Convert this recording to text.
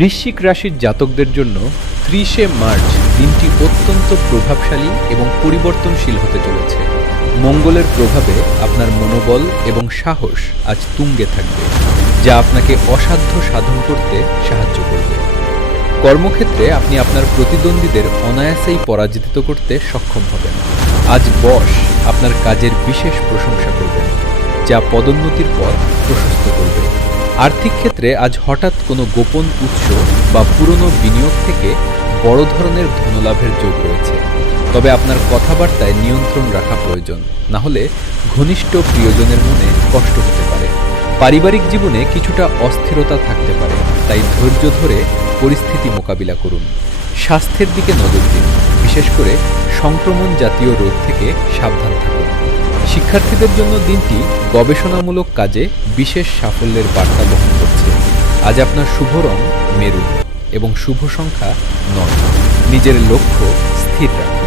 বৃশ্চিক রাশির জাতকদের জন্য ৩০শে মার্চ দিনটি অত্যন্ত প্রভাবশালী এবং পরিবর্তনশীল হতে চলেছে। মঙ্গলের প্রভাবে আপনার মনোবল এবং সাহস আজ তুঙ্গে থাকবে, যা আপনাকে অসাধ্য সাধন করতে সাহায্য করবে। কর্মক্ষেত্রে আপনি আপনার প্রতিদ্বন্দ্বীদের অনায়াসেই পরাজিত করতে সক্ষম হবেন। আজ বস আপনার কাজের বিশেষ প্রশংসা করবেন, যা পদোন্নতির পথ প্রশস্ত করবে। আর্থিক ক্ষেত্রে আজ হঠাৎ কোনো গোপন উৎস বা পুরনো বিনিয়োগ থেকে বড় ধরনের ধনলাভের যোগ রয়েছে, তবে আপনার কথাবার্তায় নিয়ন্ত্রণ রাখা প্রয়োজন, না হলে ঘনিষ্ঠ প্রিয়জনের মনে কষ্ট হতে পারে। পারিবারিক জীবনে কিছুটা অস্থিরতা থাকতে পারে, তাই ধৈর্য ধরে পরিস্থিতি মোকাবিলা করুন। স্বাস্থ্যের দিকে নজর দিন, বিশেষ করে সংক্রমণ জাতীয় রোগ থেকে সাবধান থাকুন। শিক্ষার্থীদের জন্য দিনটি গবেষণামূলক কাজে বিশেষ সাফল্যের বার্তা বহন করছে। আজ আপনার শুভ রং মেরুন এবং শুভ সংখ্যা ৯। নিজের লক্ষ্য স্থির রাখুন।